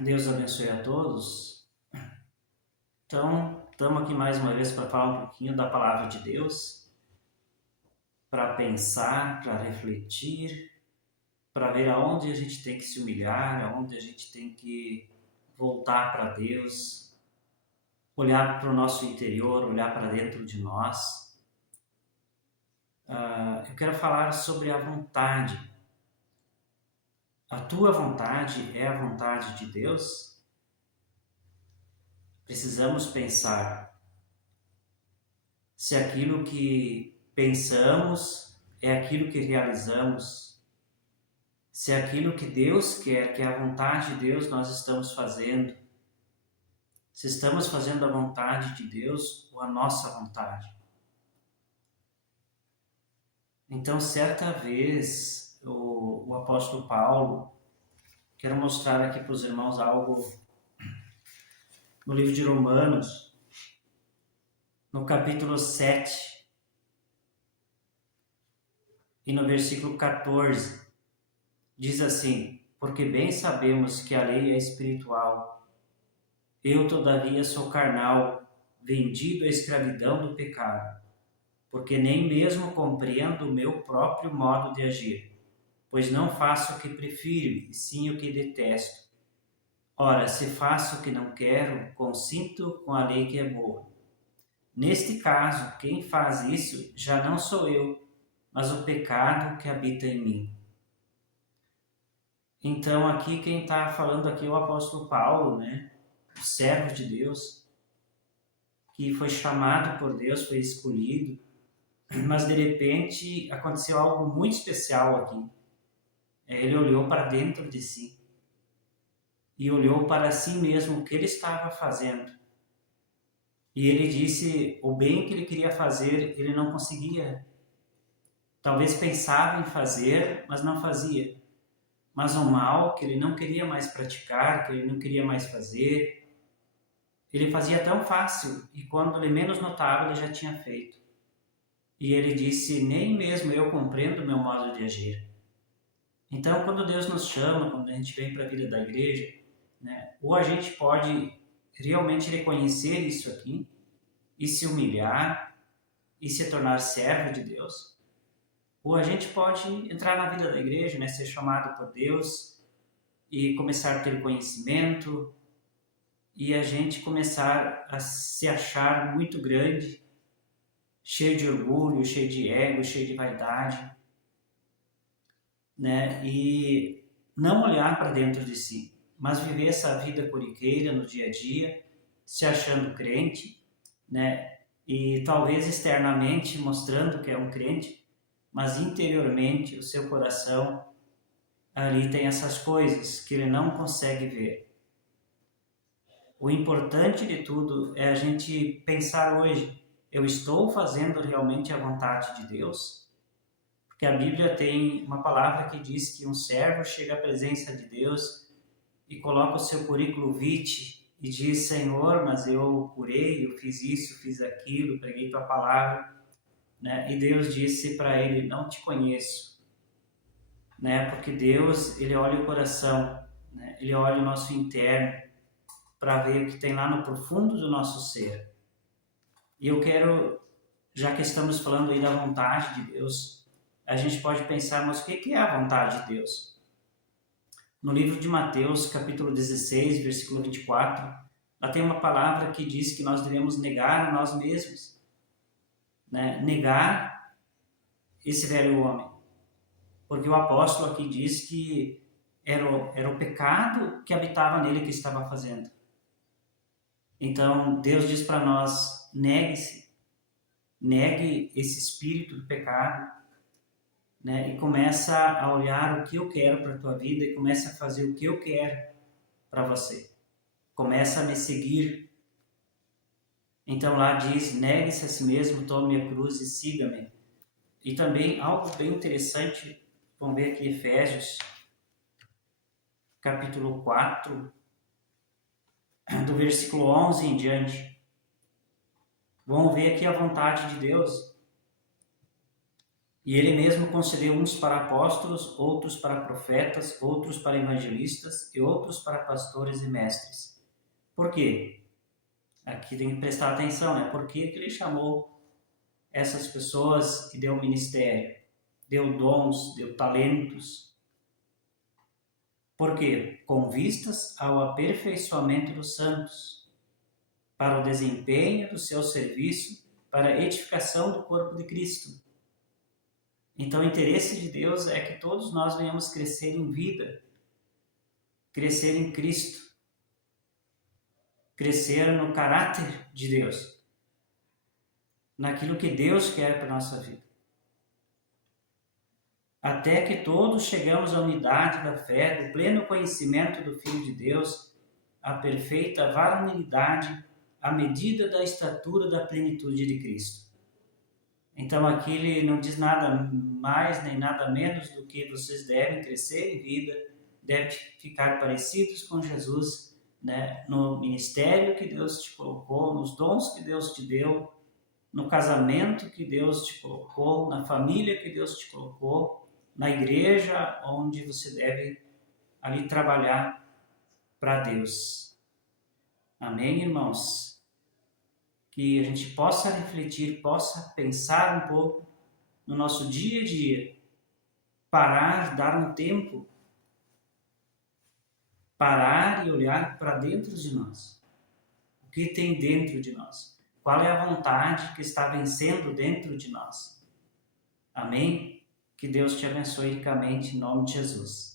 Deus abençoe a todos. Então, estamos aqui mais uma vez para falar um pouquinho da palavra de Deus, para pensar, para refletir, para ver aonde a gente tem que se humilhar, aonde a gente tem que voltar para Deus, olhar para o nosso interior, olhar para dentro de nós. Eu quero falar sobre a vontade. A tua vontade é a vontade de Deus? Precisamos pensar se aquilo que pensamos é aquilo que realizamos, se é aquilo que Deus quer, que é a vontade de Deus, nós estamos fazendo, se estamos fazendo a vontade de Deus ou a nossa vontade. Então, certa vez, o apóstolo Paulo, quero mostrar aqui para os irmãos algo no livro de Romanos, no capítulo 7 e no versículo 14. Diz assim: porque bem sabemos que a lei é espiritual. Eu, todavia, sou carnal, vendido à escravidão do pecado, porque nem mesmo compreendo o meu próprio modo de agir, pois não faço o que prefiro, e sim o que detesto. Ora, se faço o que não quero, consinto com a lei que é boa. Neste caso, quem faz isso já não sou eu, mas o pecado que habita em mim. Então, aqui quem está falando aqui é o apóstolo Paulo, né? O servo de Deus, que foi chamado por Deus, foi escolhido, mas de repente aconteceu algo muito especial aqui. Ele olhou para dentro de si e olhou para si mesmo o que ele estava fazendo. E ele disse o bem que ele queria fazer, ele não conseguia. Talvez pensava em fazer, mas não fazia. Mas o mal que ele não queria mais praticar, que ele não queria mais fazer, ele fazia tão fácil e quando ele menos notava, ele já tinha feito. E ele disse: nem mesmo eu compreendo o meu modo de agir. Então, quando Deus nos chama, quando a gente vem para a vida da igreja, né, ou a gente pode realmente reconhecer isso aqui e se humilhar e se tornar servo de Deus, ou a gente pode entrar na vida da igreja, né, ser chamado por Deus e começar a ter conhecimento e a gente começar a se achar muito grande, cheio de orgulho, cheio de ego, cheio de vaidade, né? E não olhar para dentro de si, mas viver essa vida corriqueira no dia a dia, se achando crente, né? E talvez externamente mostrando que é um crente, mas interiormente o seu coração ali tem essas coisas que ele não consegue ver. O importante de tudo é a gente pensar hoje: eu estou fazendo realmente a vontade de Deus? Porque a Bíblia tem uma palavra que diz que um servo chega à presença de Deus e coloca o seu currículo vitae e diz: Senhor, mas eu curei, eu fiz isso, fiz aquilo, preguei tua palavra, né? E Deus disse para ele: não te conheço, né? Porque Deus, ele olha o coração, né? Ele olha o nosso interno para ver o que tem lá no profundo do nosso ser. E eu quero, já que estamos falando aí da vontade de Deus, a gente pode pensar, mas o que é a vontade de Deus? No livro de Mateus, capítulo 16, versículo 24, lá tem uma palavra que diz que nós devemos negar a nós mesmos, né? Negar esse velho homem. Porque o apóstolo aqui diz que era o pecado que habitava nele que estava fazendo. Então, Deus diz para nós: negue-se, negue esse espírito do pecado, né? E começa a olhar o que eu quero para a tua vida e começa a fazer o que eu quero para você. Começa a me seguir. Então lá diz: negue-se a si mesmo, tome a cruz e siga-me. E também algo bem interessante, vamos ver aqui Efésios, capítulo 4, do versículo 11 em diante. Vamos ver aqui a vontade de Deus. E ele mesmo concedeu uns para apóstolos, outros para profetas, outros para evangelistas e outros para pastores e mestres. Por quê? Aqui tem que prestar atenção, né? Por que ele chamou essas pessoas e deu ministério? Deu dons, deu talentos. Por quê? Com vistas ao aperfeiçoamento dos santos, para o desempenho do seu serviço, para a edificação do corpo de Cristo. Então, o interesse de Deus é que todos nós venhamos crescer em vida, crescer em Cristo, crescer no caráter de Deus, naquilo que Deus quer para a nossa vida. Até que todos chegamos à unidade da fé, do pleno conhecimento do Filho de Deus, à perfeita varonilidade, à medida da estatura da plenitude de Cristo. Então aqui ele não diz nada mais nem nada menos do que vocês devem crescer em vida, devem ficar parecidos com Jesus, né? No ministério que Deus te colocou, nos dons que Deus te deu, no casamento que Deus te colocou, na família que Deus te colocou, na igreja onde você deve ali trabalhar para Deus. Amém, irmãos? Que a gente possa refletir, possa pensar um pouco no nosso dia a dia, parar, dar um tempo, parar e olhar para dentro de nós. O que tem dentro de nós? Qual é a vontade que está vencendo dentro de nós? Amém? Que Deus te abençoe ricamente em nome de Jesus.